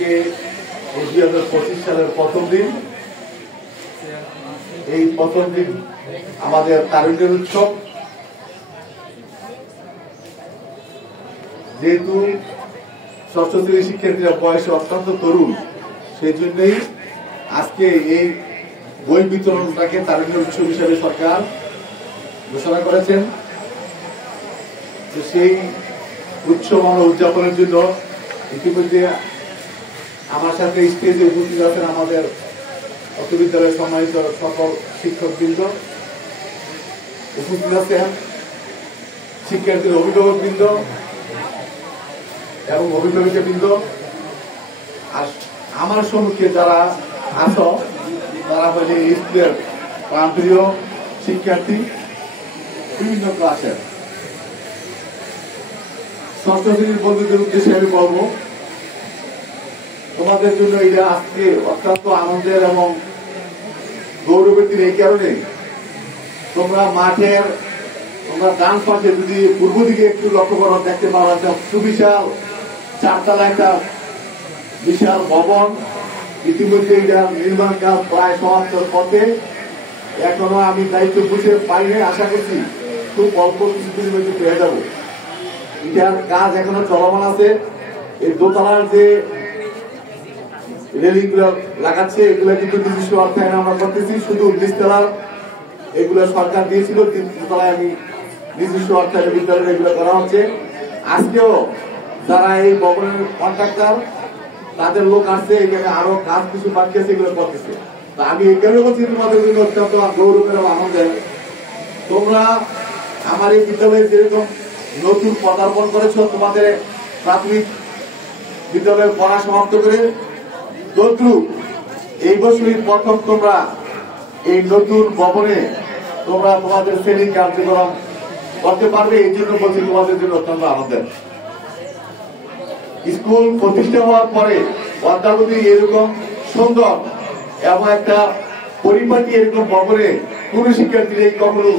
আজকে 2025 সালের প্রথম দিন। এই প্রথম দিন আমাদের তারুণ্যের উৎসব। যেহেতু ষষ্ঠ শ্রেণীর শিক্ষার্থীরা বয়সে অত্যন্ত তরুণ, সেই জন্যই আজকে এই বই বিতরণটাকে তারুণ্যের উৎসব হিসেবে সরকার ঘোষণা করেছেন। সেই উৎসব আমরা উদযাপনের জন্য ইতিমধ্যে আমার সাথে স্টেজে উপস্থিত আছেন আমাদের অত্র বিদ্যালয়ের সম্মানিত সকল শিক্ষকবৃন্দ, উপস্থিত আছেন শিক্ষার্থীর অভিভাবকবৃন্দ এবং অভিভাবিকাবৃন্দ। আর আমার সম্মুখে যারা আছো তারা হচ্ছে স্কুলের প্রান্তীয় শিক্ষার্থী, বিভিন্ন ক্লাসের। ষষ্ঠ শ্রেণীর বন্ধুদের উদ্দেশ্যে আমি বলবো, তোমাদের জন্য এটা আজকে অত্যন্ত আনন্দের এবং গৌরবের দিন। এই কারণে তোমরা মাঠের ডান পাশে যদি পূর্ব দিকে একটু লক্ষ্য করো, দেখতে পাওয়া একটা সুবিশাল চারতলা একটা বিশাল ভবন। ইতিমধ্যে এটা নির্মাণ কাজ প্রায় সমাপ্তর পথে। এখনো আমি দায়িত্ব বুঝে পাইনি, আশা করছি খুব অল্প কিছুদিনের মধ্যে পেয়ে যাবো। এটার কাজ এখনো চলমান আছে। এই দোতলার যে রেলিং গুলো লাগাচ্ছে এগুলো কিন্তু নিজস্ব অর্থায়নে আমরা করতেছি। শুধু নিচতলার এগুলো সরকার দিয়েছিল, তিনতলায় আমি নিজস্ব অর্থায়নে বিদ্যালয়ে এগুলো করা হচ্ছে। আজকেও যারা এই ভবনের কন্ট্রাক্টর তাদের লোক আসছে, এখানে আরো কাজ কিছু বাকি আছে, এগুলো করতেছে। তা আমি এখানে বলছি তোমাদের জন্য অত্যন্ত গৌরবের আনন্দের। তোমরা আমার এই বিদ্যালয়ে যেরকম নতুন পদার্পণ করেছ, তোমাদের প্রাথমিক বিদ্যালয়ের পড়া সমাপ্ত করে তদ্রুপ এই বছরই প্রথম তোমরা এই নতুন ভবনে তোমরা তোমাদের শ্রেণী কার্যক্রম করতে পারবে। এই জন্য বলছি তোমাদের জন্য অত্যন্ত আনন্দের। স্কুল প্রতিষ্ঠা হওয়ার পরে অদ্যাবধি এরকম সুন্দর এবং একটা পরিপাটি এরকম ভবনে কোন শিক্ষার্থীরা কখনো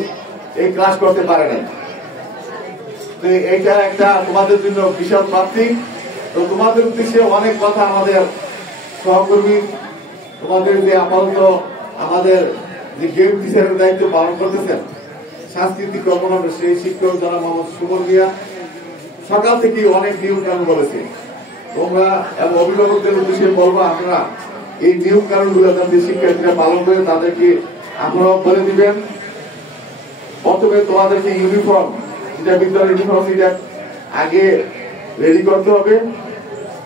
এই ক্লাস করতে পারে না। এটা একটা তোমাদের জন্য বিশাল প্রাপ্তি। তো তোমাদের উদ্দেশ্যে অনেক কথা আমাদের সহকর্মী, তোমাদের যে আপাতত আমাদের যে গেম টিচারের দায়িত্ব পালন করতেছেন সাংস্কৃতিক কর্মকাণ্ড, সেই শিক্ষক যারা মোহাম্মদ সুমন মিয়া সকাল থেকে অনেক নিয়ম কানুন বলেছে। তোমরা এবং অভিভাবকদের উদ্দেশ্যে বলবো, আপনারা এই নিয়ম কানুন গুলো যাতে শিক্ষার্থীরা পালন করে তাদেরকে আপনারাও বলে দিবেন। প্রথমে তোমাদেরকে ইউনিফর্ম, যেটা বিদ্যালয়ের ইউনিফর্ম, এটা আগে রেডি করতে হবে।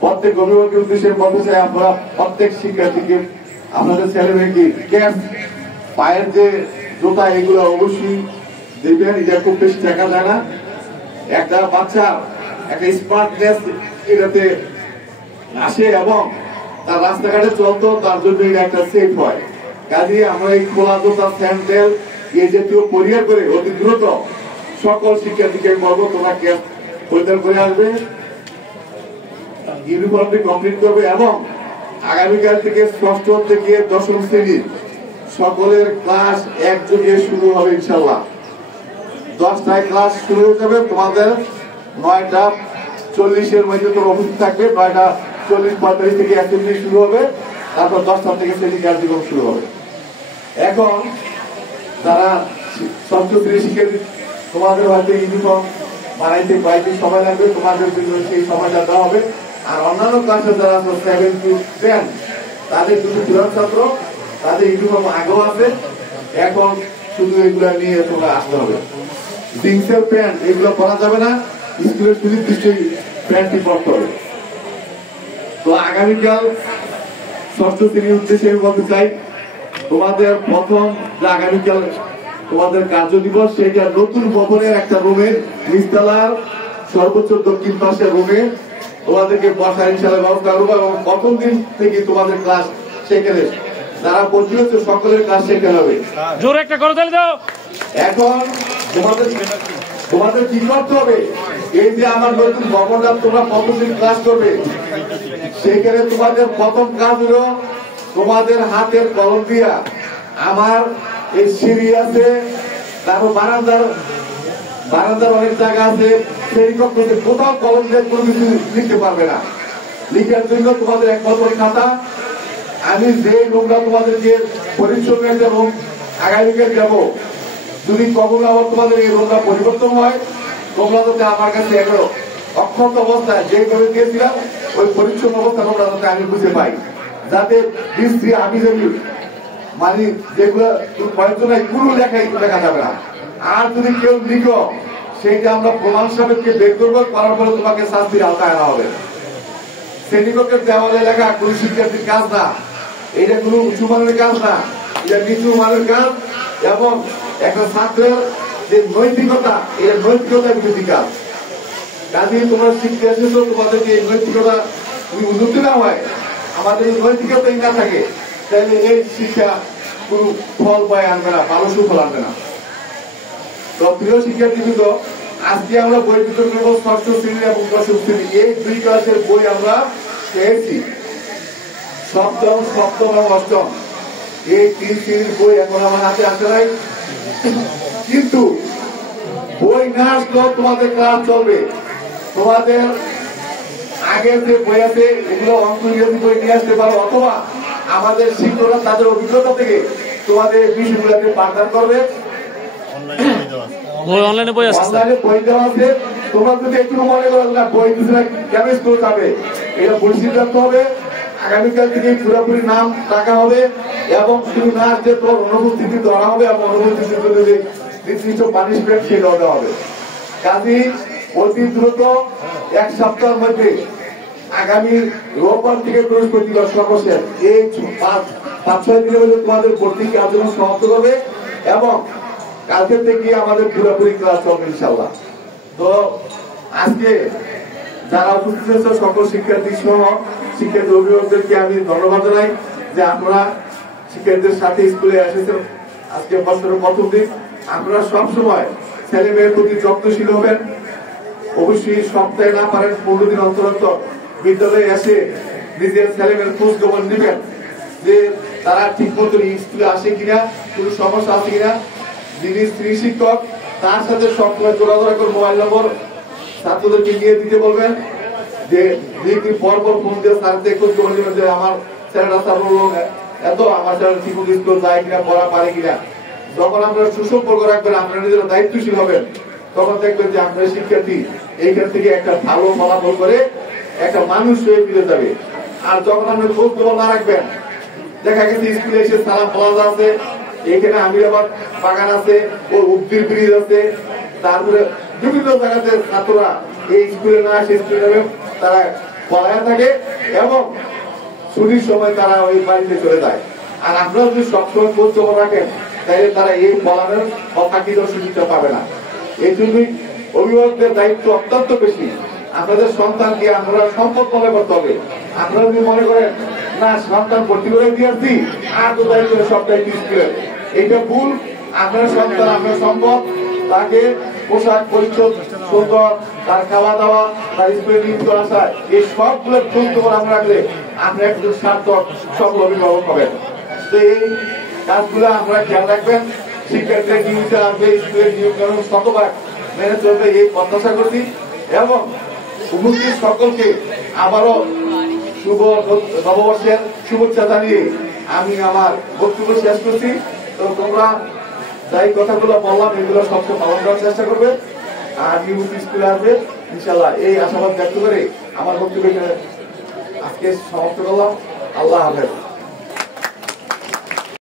প্রত্যেক অভিভাবকের উদ্দেশ্যে বলতে চাই, আপনারা প্রত্যেক শিক্ষার্থীকে আপনাদের ছেলে মেয়েকে ক্যাপ, পায়ের যে জুতা, এগুলো অবশ্যই দেবেন। এটা খুব বেশি দেখা যায় না। একটা বাচ্চা একটা স্মার্টনেস এটাতে আসে এবং তার রাস্তাঘাটে চলতো, তার জন্য এটা একটা সেফ হয়। কাজে আমরা এই খোলা জুতা, স্যান্ডেল এই জাতীয় পরিহার করে অতি দ্রুত সকল শিক্ষার্থীকে বলবো তোমরা ক্যাপ পরিধান করে আসবে, ইউনিফর্মটি কমপ্লিট করবে। এবং আগামীকাল থেকে ষষ্ঠ থেকে দশম শ্রেণীর সকলের ক্লাস একযোগে শুরু হবে ইনশাল্লাহ। 10টায় ক্লাস শুরু হয়ে যাবে। তোমাদের 9:40 মধ্যে তোমরা উপস্থিত থাকবে। 9:40-45 থেকে অ্যাসেম্বলি শুরু হবে, তারপর 10টা থেকে শ্রেণী কার্যক্রম শুরু হবে। এখন যারা ষষ্ঠ শ্রেণীর শিক্ষার্থী, তোমাদের হয়তো ইউনিফর্ম বানাইতে কয়েকদিন সময় লাগবে, তোমাদের জন্য সেই সময়টা দেওয়া হবে। আর অন্যান্য ক্লাসে যারা 7 to 10 তাদের দুটো পুরান ছাত্র, তাদের ইউনিফর্ম আগেও আছে, এখন শুধু এগুলো নিয়ে তোমরা আসতে হবে। জিন্সের প্যান্ট এগুলো পরা যাবে না, স্কুলের সুনির্দিষ্ট প্যান্টটি পরতে হবে। তো আগামীকাল ষষ্ঠ শ্রেণীর উদ্দেশ্যে আমি বলতে চাই, তোমাদের প্রথম যে আগামীকাল তোমাদের কার্য দিবস, সেটা নতুন ভবনের একটা রুমের নিচতলার সর্বোচ্চ দক্ষিণ পাশের রুমে তোমাদেরকে বসার ইনশাআল্লাহ ব্যবস্থা করবো। এবং প্রথম দিন থেকে তোমাদের ক্লাস সেখানে যারা ভর্তি হচ্ছে সকলের ক্লাস সেখানে হবে। জোরে একটা করে দাও। এখন তোমাদের কি করতে হবে, এই যে আমার নতুন ভবনটা তোমরা প্রথম দিন ক্লাস করবে, সেখানে তোমাদের প্রথম কাজ হলো তোমাদের হাতের কলম দিয়া আমার এই সিঁড়ি আছে, তারপর বারান্দার অনেক জায়গা আছে, সেই কক্ষে কোথাও কলম দিয়ে কোনো কিছু লিখতে পারবে না। লিখার জন্য তোমাদের একমাত্র খাতা। আমি যে রুমটা তোমাদেরকে পরিচ্ছন্ন একটা রুম আগামীকাল যাবো, যদি কখনো আবার তোমাদের এই রুমটা পরিবর্তন হয়, তোমরা যাতে আমার কাছে এগুলো অক্ষত অবস্থায় যেভাবে দিয়েছিলাম ওই পরিচ্ছন্ন অবস্থা তোমরা যাতে আমি বুঝে পাই, যাতে বৃষ্টি আমি যদি মানে যেগুলো কয়েকজনের কোনো লেখাই লেখা যাবে না। আর যদি কেউ লিখো সেইটা আমরা প্রমাণ সাপেক্ষে বের করবো, করার পরে তোমাকে শাস্তির আওতায় আনা হবে। শ্রেণীকক্ষের দেওয়ালে লেখা কোন শিক্ষার্থীর কাজ না, এটা কোনো উঁচু মানের কাজ না, এটা নিচু মানের কাজ। এবং একটা ছাত্রের যে নৈতিকতা, এটা নৈতিকতা বিরোধী কাজ। কাজে তোমরা শিখতে এসেছো, তোমাদেরকে এই নৈতিকতা উন্নতি না হয়, আমাদের নৈতিকতাই না থাকে, তাহলে এই শিক্ষা কোন ফল বয়ে আনবে না, ভালো সুফল আনবে না। তো প্রিয় শিক্ষার্থীবৃন্দ, আজকে আমরা বই বিতরণ করবো ষষ্ঠ শ্রেণী এবং দশম শ্রেণী, এই দুই ক্লাসের বই আমরা পেয়েছি। সপ্তম এবং অষ্টম এই তিন শ্রেণীর বই এখন আমার হাতে আসে নাই, কিন্তু বই না আসলেও তোমাদের ক্লাস চলবে। তোমাদের আগের যে বই আছে এগুলো অঙ্ক ইংরেজি বই নিয়ে আসতে পারো, অথবা আমাদের শিক্ষকরা তাদের অভিজ্ঞতা থেকে তোমাদের বিষয়গুলোকে পাঠদান করবে। অনলাইনে বই আছে, বই দেওয়া আছে। তোমরা যদি একটু মনে করো না বই দিচ্ছে কেন স্কুল যাবে, এটা পরিচিত রাখতে হবে। আগামীকাল থেকে পুরোপুরি নাম রাখা হবে এবং তুমি না আসলে তোর অনুপস্থিতি ধরা হবে এবং অনুপস্থিতি যদি নির্দিষ্ট পানিশমেন্ট সেটাও দেওয়া হবে। কাজী অতি দ্রুত এক সপ্তাহের মধ্যে আগামী রোববার থেকে বৃহস্পতিবার সর্বশেষ এই 5-6 দিনের মধ্যে তোমাদের ভর্তি কার্যক্রম সমাপ্ত করবে এবং কালকে থেকে আমাদের পুরোপুরি ক্লাস চলবে ইনশাল্লাহ। তো আজকে যারা উপস্থিত হয়েছে সকল শিক্ষার্থী সহ শিক্ষার্থী অভিভাবকদেরকে আমি ধন্যবাদ জানাই যে আপনারা শিক্ষার্থীদের সাথে স্কুলে এসেছেন। আজকে বছরের প্রথম দিন, আপনারা সবসময় ছেলে মেয়ের প্রতি যত্নশীল হবেন। অবশ্যই সপ্তাহে না পারেন 15 দিন অন্তর অন্তর বিদ্যালয়ে এসে নিজের ছেলে মেয়ের খোঁজ খবর নেবেন যে তারা ঠিক মতো স্কুলে আসে কিনা, কোনো সমস্যা আছে কিনা। যিনি স্ত্রী শিক্ষক তার সাথে সবসময় যোগাযোগ করে মোবাইল নম্বর ছাত্রদেরকে নিয়ে দিতে বলবেন, যে পর ফোন দিয়ে স্যারদের খোঁজ খবর নেবেন যে আমার ছেলেটা এত আমার ছেলে ঠিক মতো স্কুল যায় কিনা, পড়া পারে কিনা। যখন আপনারা সুসম্পর্ক রাখবেন, আপনারা নিজেরা দায়িত্বশীল হবেন, তখন দেখবেন যে আপনার শিক্ষার্থী এইখান থেকে একটা ভালো ফলাফল করে একটা মানুষ হয়ে ফিরে যাবে। আর যখন আপনি খোঁজ খবর না রাখবেন, দেখা গেছে স্কুলে এসে সালাম প্লাজা আছে, এখানে আমিরাবাদ বাগান আছে, ও উদ্দির ব্রিজ আছে, তারপরে বিভিন্ন জায়গাতে ছাত্ররা এই স্কুলে না আসে স্কুলে তারা পড়ায় থাকে এবং ছুটির সময় তারা ওই বাড়িতে চলে যায়। আর আপনারা যদি সবসময় খোঁজ খবর রাখেন, তাহলে তারা এই পড়ানোর অথাকিত সুযোগটা পাবে না। এই জন্যই অভিভাবকদের দায়িত্ব অত্যন্ত বেশি। আপনাদের সন্তানকে আপনারা সম্পদ মনে করতে হবে। আপনারা যদি মনে করেন না সন্তান ভর্তি করে দিয়েছি আর তো দায়িত্ব সবটাই স্কুলের, এইটা ভুল। আপনার সন্তান আপনার সম্পদ, তাকে পোশাক পরিচ্ছদ সুন্দর, তার খাওয়া দাওয়া, তার স্কুলে নিযুক্ত আসা, এই সবগুলো খোঁজ খবর আমরা রাখলে আপনি একজন সার্থক সফল অভিভাবক হবেন। তো এই কাজগুলো আমরা খেয়াল রাখবেন। শিক্ষার্থীরা নিয়মিত আসবে, স্কুলের নিয়ম কানুন শতভাগ মেনে চলবে এই প্রত্যাশা করছি এবং উপস্থিত সকলকে আবারও শুভ নববর্ষের শুভেচ্ছা জানিয়ে আমি আমার বক্তব্য শেষ করছি। তো তোমরা যাই কথাগুলো বললাম এগুলো সবসময় পালন করার চেষ্টা করবে আর নিয়মিত স্কুলে আসবে ইনশাল্লাহ, এই আশাবাদ ব্যক্ত করে আমার বক্তব্য আজকে সমাপ্ত করলাম। আল্লাহ হাফেজ।